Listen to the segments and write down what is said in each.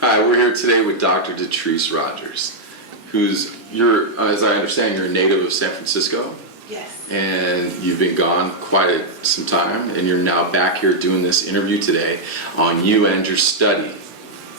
Hi, we're here today with Dr. DeTrice Rogers, as I understand, you're a native of San Francisco. Yes. And you've been gone quite some time, and you're now back here doing this interview today on you and your study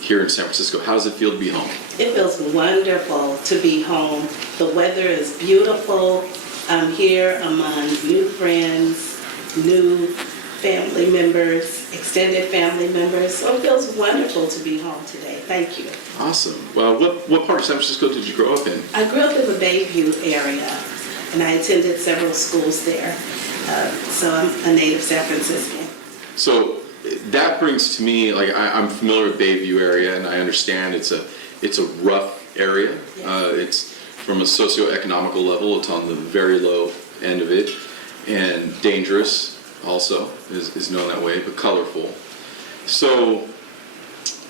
here in San Francisco. How does it feel to be home? It feels wonderful to be home. The weather is beautiful. I'm here among new friends, new family members, extended family members. So it feels wonderful to be home today. Thank you. Awesome. Well, what part of San Francisco did you grow up in? I grew up in the Bayview area, and I attended several schools there. So I'm a native San Franciscan. So that brings to me, I'm familiar with Bayview area, and I understand it's a rough area. Yes. It's from a socioeconomical level, it's on the very low end of it, and dangerous also is known that way, but colorful. So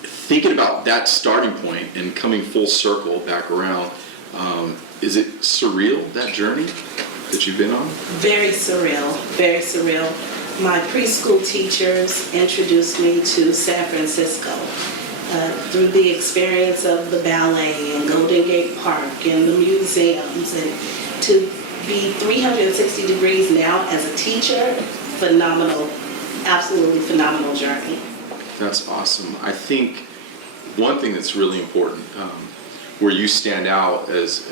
thinking about that starting point and coming full circle back around, is it surreal, that journey that you've been on? Very surreal, very surreal. My preschool teachers introduced me to San Francisco through the experience of the ballet and Golden Gate Park and the museums, and to be 360 degrees now as a teacher, phenomenal, absolutely phenomenal journey. That's awesome. I think one thing that's really important, where you stand out as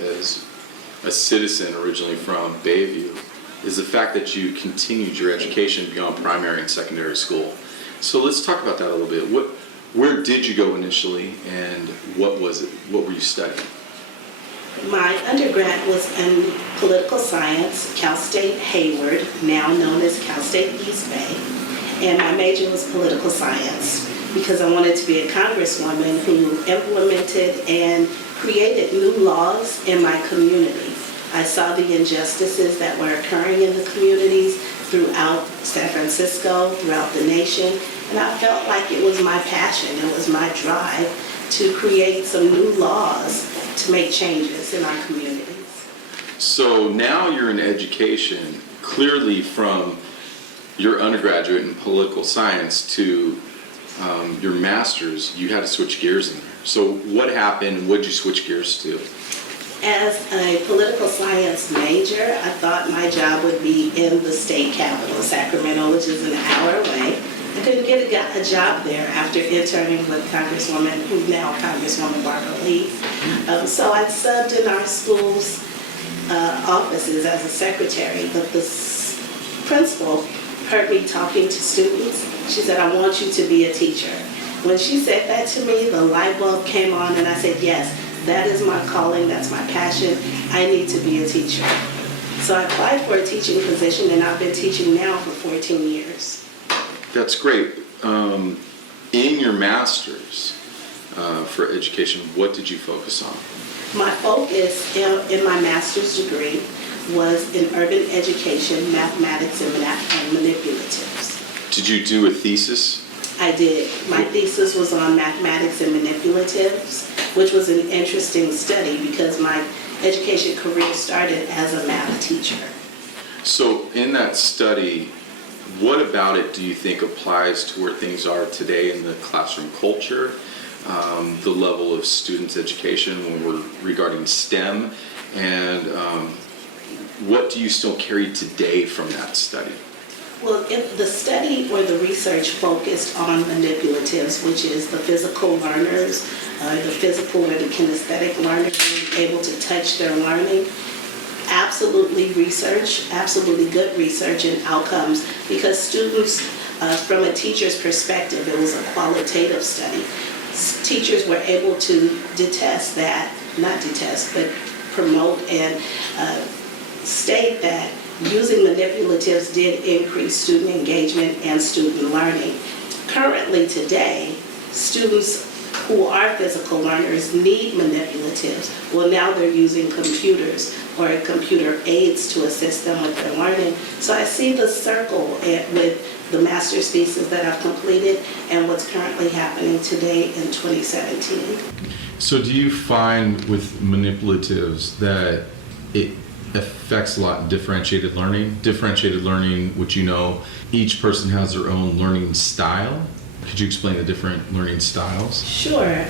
a citizen originally from Bayview, is the fact that you continued your education beyond primary and secondary school. So let's talk about that a little bit. Where did you go initially, and what was it? What were you studying? My undergrad was in political science, Cal State Hayward, now known as Cal State East Bay. And my major was political science because I wanted to be a congresswoman who implemented and created new laws in my community. I saw the injustices that were occurring in the communities throughout San Francisco, throughout the nation, and I felt like it was my passion, it was my drive to create some new laws to make changes in our communities. So now you're in education, clearly from your undergraduate in political science to your master's, you had to switch gears in there. So what happened? What did you switch gears to? As a political science major, I thought my job would be in the state capital, Sacramento, which is an hour away. I couldn't get a job there after interning with Congresswoman, who's now Congresswoman Barbara Lee. So I subbed in our school's offices as a secretary, but the principal heard me talking to students. She said, "I want you to be a teacher." When she said that to me, the light bulb came on, and I said, yes, that is my calling, that's my passion. I need to be a teacher. So I applied for a teaching position, and I've been teaching now for 14 years. That's great. In your master's for education, what did you focus on? My focus in my master's degree was in urban education, mathematics, and manipulatives. Did you do a thesis? I did. My thesis was on mathematics and manipulatives, which was an interesting study because my education career started as a math teacher. So in that study, what about it do you think applies to where things are today in the classroom culture, the level of students' education when we're regarding STEM, and what do you still carry today from that study? Well, the study or the research focused on manipulatives, which is the physical learners, the physical or the kinesthetic learners being able to touch their learning. Absolutely good research and outcomes, because students, from a teacher's perspective, it was a qualitative study. Teachers were able to but promote and state that using manipulatives did increase student engagement and student learning. Currently today, students who are physical learners need manipulatives. Well, now they're using computers or computer aids to assist them with their learning. So I see the circle with the master's thesis that I've completed and what's currently happening today in 2017. So do you find with manipulatives that it affects a lot in differentiated learning? Differentiated learning, which you know, each person has their own learning style. Could you explain the different learning styles? Sure,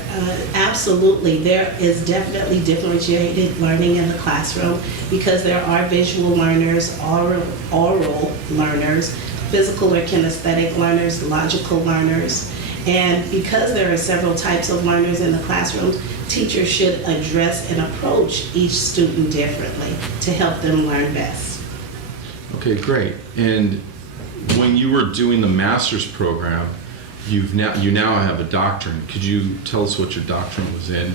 absolutely. There is definitely differentiated learning in the classroom because there are visual learners, oral learners, physical or kinesthetic learners, logical learners. And because there are several types of learners in the classroom, teachers should address and approach each student differently to help them learn best. Okay, great. And when you were doing the master's program, you now have a doctorate. Could you tell us what your doctorate was in?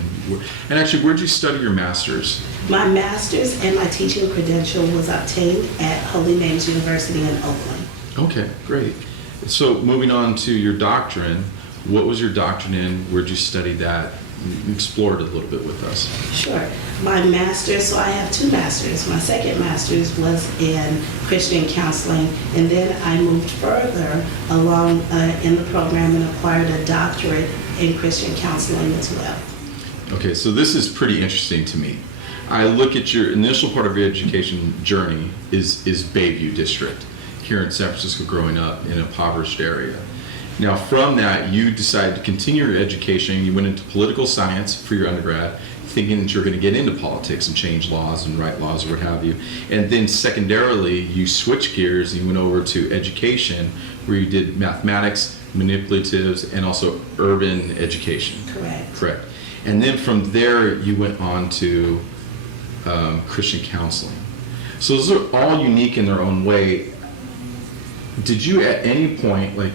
And actually, where did you study your master's? My master's and my teaching credential was obtained at Holy Names University in Oakland. Okay, great. So moving on to your doctorate, what was your doctorate in? Where did you study that? Explore it a little bit with us. Sure. My master's, so I have two masters. My second master's was in Christian counseling, and then I moved further along in the program and acquired a doctorate in Christian counseling as well. Okay, so this is pretty interesting to me. I look at your initial part of your education journey is Bayview District here in San Francisco, growing up in a impoverished area. Now, from that, you decided to continue your education. You went into political science for your undergrad, thinking that you're going to get into politics and change laws and write laws or what have you. And then secondarily, you switched gears and you went over to education, where you did mathematics, manipulatives, and also urban education. Correct. Correct. And then from there, you went on to Christian counseling. So those are all unique in their own way. Did you at any point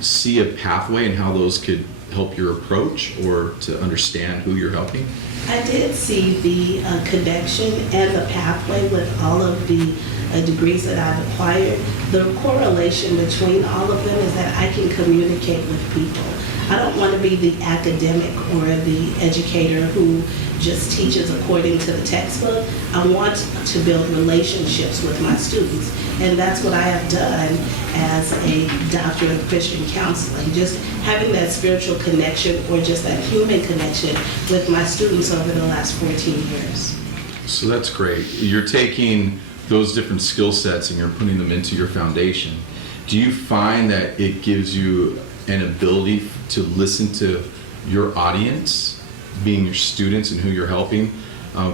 see a pathway and how those could help your approach or to understand who you're helping? I did see the connection and the pathway with all of the degrees that I've acquired. The correlation between all of them is that I can communicate with people. I don't want to be the academic or the educator who just teaches according to the textbook. I want to build relationships with my students, and that's what I have done as a doctor of Christian counseling, just having that spiritual connection or just that human connection with my students over the last 14 years. So that's great. You're taking those different skill sets and you're putting them into your foundation. Do you find that it gives you an ability to listen to your audience, being your students and who you're helping,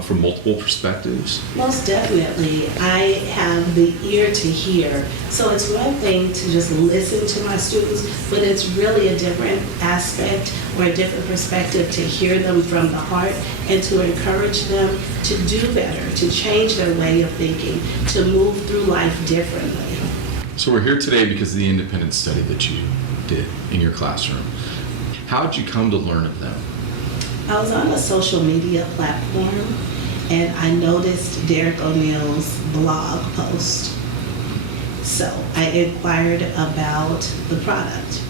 from multiple perspectives? Most definitely. I have the ear to hear. So it's one thing to just listen to my students, but it's really a different aspect or a different perspective to hear them from the heart and to encourage them to do better, to change their way of thinking, to move through life differently. So we're here today because of the independent study that you did in your classroom. How did you come to learn of them? I was on a social media platform and I noticed Derek O'Neill's blog post. So I inquired about the product.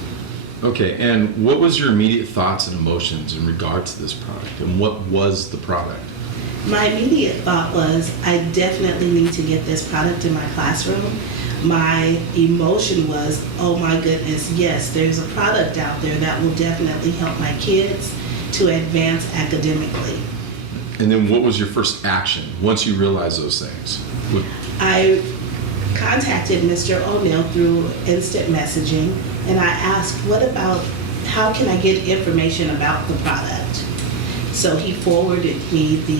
Okay, and what was your immediate thoughts and emotions in regard to this product, and what was the product? My immediate thought was, I definitely need to get this product in my classroom. My emotion was, oh my goodness, yes, there's a product out there that will definitely help my kids to advance academically. And then what was your first action once you realized those things? I contacted Mr. O'Neill through instant messaging and I asked, how can I get information about the product? So he forwarded me the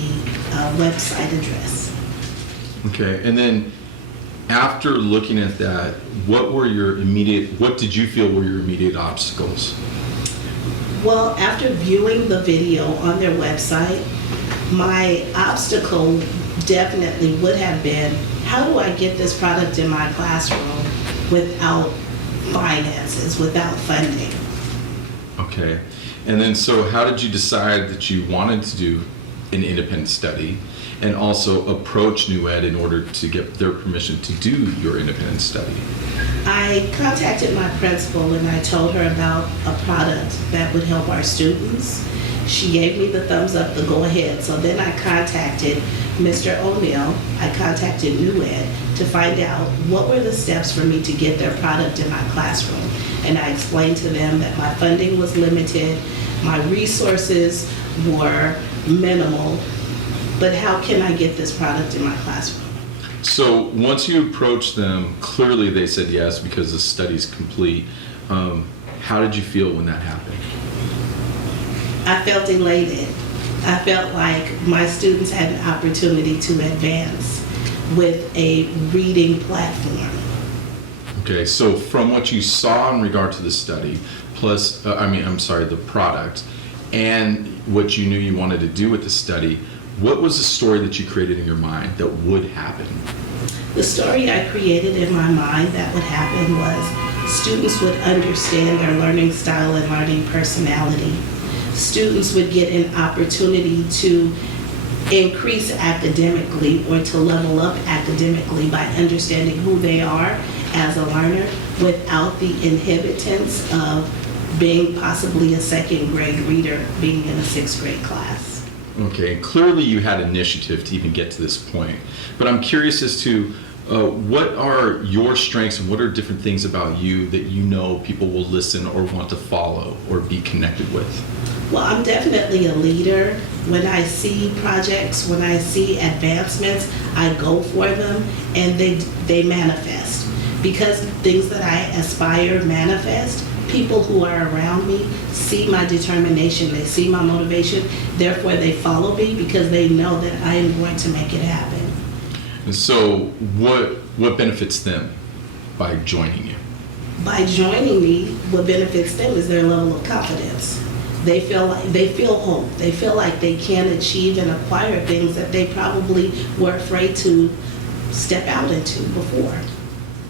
website address. Okay, and then after looking at that, what did you feel were your immediate obstacles? Well, after viewing the video on their website, my obstacle definitely would have been, how do I get this product in my classroom without finances, without funding? Okay, and then so how did you decide that you wanted to do an independent study and also approach New Ed in order to get their permission to do your independent study? I contacted my principal and I told her about a product that would help our students. She gave me the thumbs up, the go ahead. So then I contacted Mr. O'Neill, I contacted New Ed to find out what were the steps for me to get their product in my classroom. And I explained to them that my funding was limited, my resources were minimal, but how can I get this product in my classroom? So once you approached them, clearly they said yes because the study's complete. How did you feel when that happened? I felt elated. I felt like my students had an opportunity to advance with a reading platform. Okay, so from what you saw in regard to the study, plus, the product, and what you knew you wanted to do with the study, what was the story that you created in your mind that would happen? The story I created in my mind that would happen was students would understand their learning style and learning personality. Students would get an opportunity to increase academically or to level up academically by understanding who they are as a learner without the inhibitants of being possibly a second grade reader being in a sixth grade class. Okay, clearly you had initiative to even get to this point, but I'm curious as to what are your strengths and what are different things about you that you know people will listen or want to follow or be connected with? Well, I'm definitely a leader. When I see projects, when I see advancements, I go for them and they manifest. Because things that I aspire manifest, people who are around me see my determination, they see my motivation, therefore they follow me because they know that I am going to make it happen. And so what benefits them by joining you? By joining me, what benefits them is their level of confidence. They feel hope. They feel like they can achieve and acquire things that they probably were afraid to step out into before.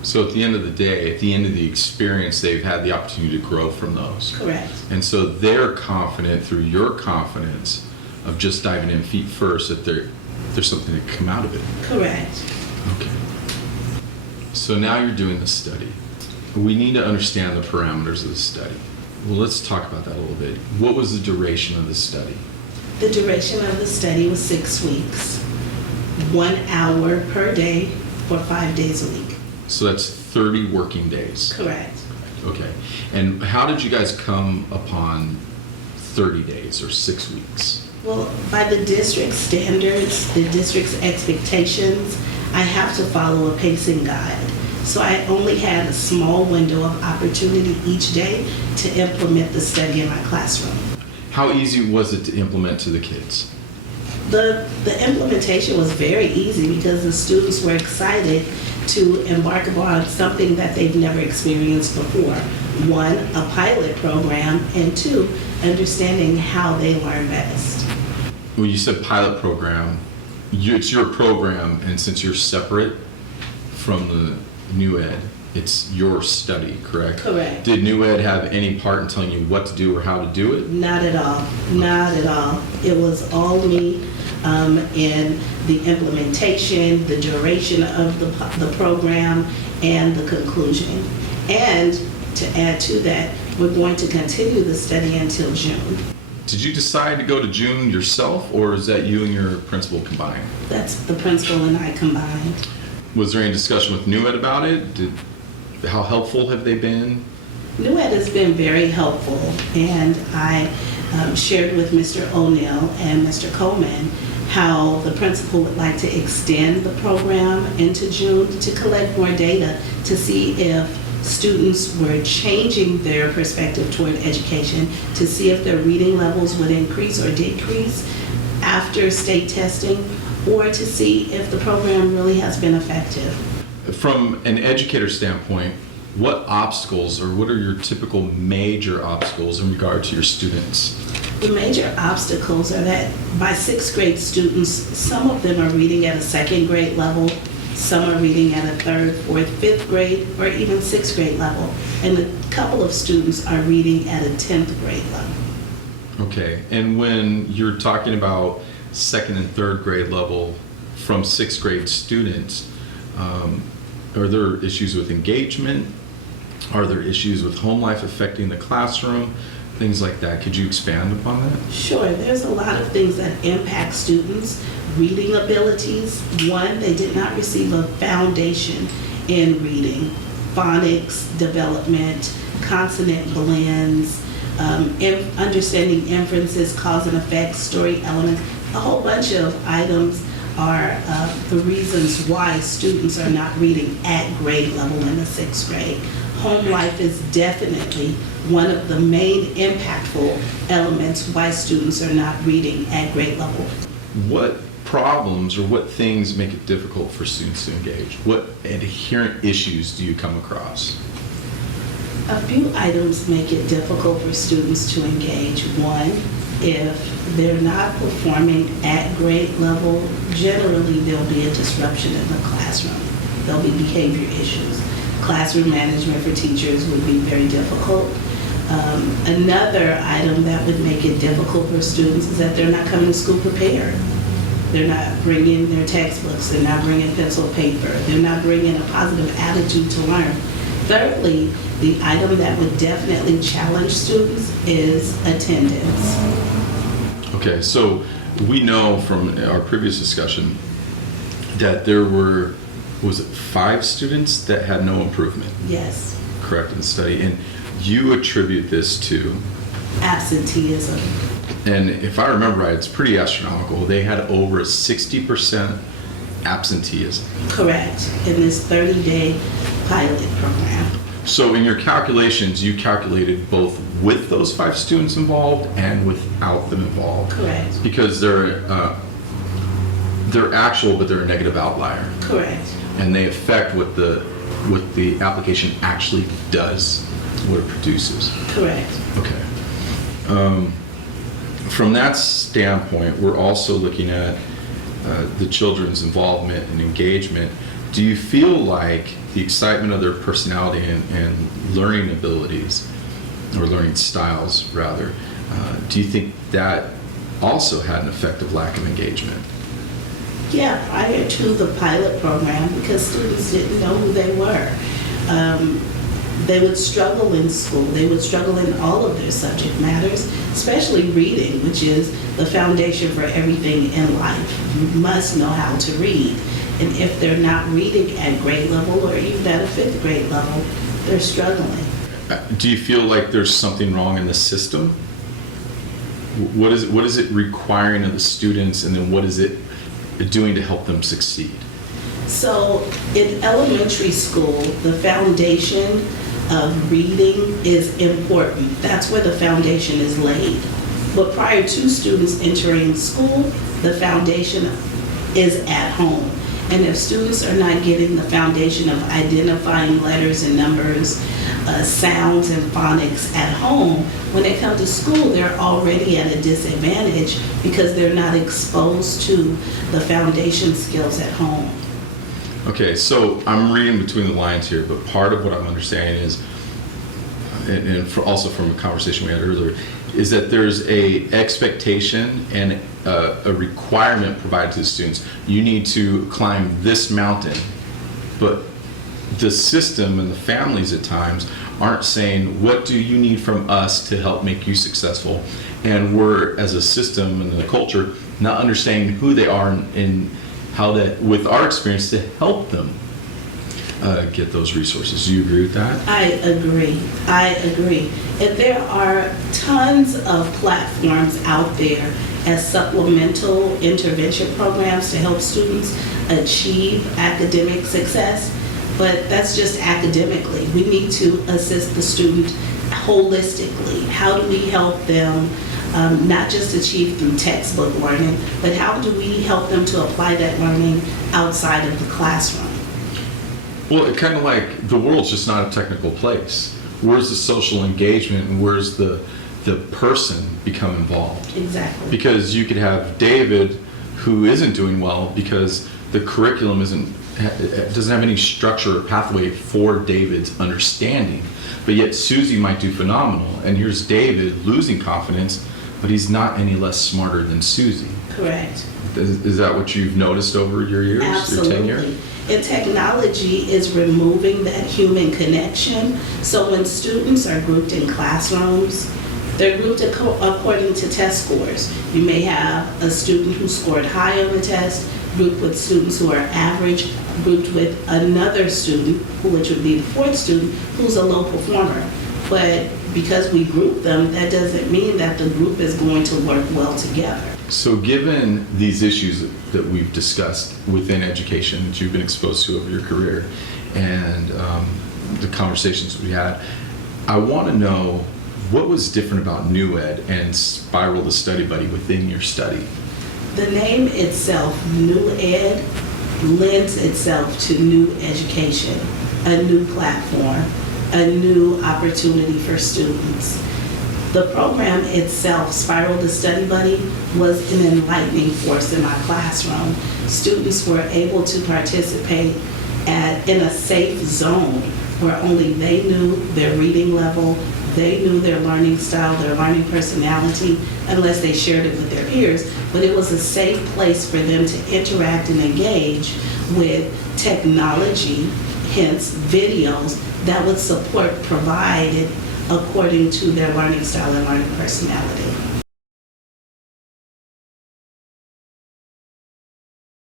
So at the end of the day, at the end of the experience, they've had the opportunity to grow from those. Correct. And so they're confident through your confidence of just diving in feet first that there's something that can come out of it. Correct. Okay. So now you're doing the study. We need to understand the parameters of the study. Well, let's talk about that a little bit. What was the duration of the study? The duration of the study was 6 weeks, 1 hour per day for 5 days a week. So that's 30 working days. Correct. Okay. And how did you guys come upon 30 days or 6 weeks? Well, by the district standards, the district's expectations, I have to follow a pacing guide. So I only had a small window of opportunity each day to implement the study in my classroom. How easy was it to implement to the kids? The implementation was very easy because the students were excited to embark upon something that they've never experienced before. 1, a pilot program, and 2, understanding how they learn best. When you said pilot program, it's your program, and since you're separate from the New Ed, it's your study, correct? Correct. Did New Ed have any part in telling you what to do or how to do it? Not at all. Not at all. It was all me in the implementation, the duration of the program, and the conclusion. And to add to that, we're going to continue the study until June. Did you decide to go to June yourself, or is that you and your principal combined? That's the principal and I combined. Was there any discussion with New Ed about it? How helpful have they been? New Ed has been very helpful, and I shared with Mr. O'Neill and Mr. Coleman how the principal would like to extend the program into June to collect more data to see if students were changing their perspective toward education, to see if their reading levels would increase or decrease after state testing, or to see if the program really has been effective. From an educator standpoint, what obstacles or what are your typical major obstacles in regard to your students? The major obstacles are that by sixth grade students, some of them are reading at a second grade level, some are reading at a third, fourth, fifth grade, or even sixth grade level, and a couple of students are reading at a 10th grade level. Okay, and when you're talking about second and third grade level from sixth grade students, are there issues with engagement? Are there issues with home life affecting the classroom? Things like that. Could you expand upon that? Sure, there's a lot of things that impact students' reading abilities. 1, they did not receive a foundation in reading, phonics development, consonant blends, understanding inferences, cause and effect, story elements, a whole bunch of items are the reasons why students are not reading at grade level in the 6th grade. Home life is definitely one of the main impactful elements why students are not reading at grade level. What problems or what things make it difficult for students to engage? What inherent issues do you come across? A few items make it difficult for students to engage. One, if they're not performing at grade level, generally there'll be a disruption in the classroom. There'll be behavior issues. Classroom management for teachers would be very difficult. Another item that would make it difficult for students is that they're not coming to school prepared. They're not bringing their textbooks, they're not bringing pencil paper, they're not bringing a positive attitude to learn. Thirdly, the item that would definitely challenge students is attendance. Okay, so we know from our previous discussion that there were, was it 5 students that had no improvement? Yes. Correct, in the study, and you attribute this to? Absenteeism. And if I remember right, it's pretty astronomical. They had over a 60% absenteeism. Correct, in this 30-day pilot program. So in your calculations, you calculated both with those 5 students involved and without them involved. Correct. Because they're actual, but they're a negative outlier. Correct. And they affect what the application actually does, what it produces. Correct. Okay. From that standpoint, we're also looking at the children's involvement and engagement. Do you feel like the excitement of their personality and learning abilities, or learning styles rather, do you think that also had an effective lack of engagement? Yeah, prior to the pilot program, because students didn't know who they were. They would struggle in school. They would struggle in all of their subject matters, especially reading, which is the foundation for everything in life. You must know how to read. And if they're not reading at grade level or even at a 5th grade level, they're struggling. Do you feel like there's something wrong in the system? What is it requiring of the students, and then what is it doing to help them succeed? So in elementary school, the foundation of reading is important. That's where the foundation is laid. But prior to students entering school, the foundation is at home. And if students are not getting the foundation of identifying letters and numbers, sounds and phonics at home, when they come to school, they're already at a disadvantage because they're not exposed to the foundation skills at home. Okay, so I'm reading between the lines here, but part of what I'm understanding is, and also from a conversation we had earlier, is that there's a expectation and a requirement provided to the students. You need to climb this mountain, but the system and the families at times aren't saying, what do you need from us to help make you successful? And we're, as a system and a culture, not understanding who they are and how that, with our experience, to help them get those resources. Do you agree with that? I agree. And there are tons of platforms out there as supplemental intervention programs to help students achieve academic success, but that's just academically. We need to assist the student holistically. How do we help them not just achieve through textbook learning, but how do we help them to apply that learning outside of the classroom? Well, it kind of like the world's just not a technical place. Where's the social engagement, and where's the person become involved? Exactly. Because you could have David who isn't doing well because the curriculum doesn't have any structure or pathway for David's understanding, but yet Susie might do phenomenal, and here's David losing confidence, but he's not any less smarter than Susie. Correct. Is that what you've noticed over your years, Absolutely. your tenure? And technology is removing that human connection. So when students are grouped in classrooms, they're grouped according to test scores. You may have a student who scored high on the test, grouped with students who are average, grouped with another student, which would be the 4th student, who's a low performer. But because we group them, that doesn't mean that the group is going to work well together. So given these issues that we've discussed within education that you've been exposed to over your career and the conversations we had, I want to know what was different about New Ed and Spiral the Study Buddy within your study? The name itself, New Ed, lends itself to new education, a new platform, a new opportunity for students. The program itself, Spiral the Study Buddy, was an enlightening force in my classroom. Students were able to participate in a safe zone where only they knew their reading level, they knew their learning style, their learning personality, unless they shared it with their peers. But it was a safe place for them to interact and engage with technology, hence videos that would support provided according to their learning style and learning personality.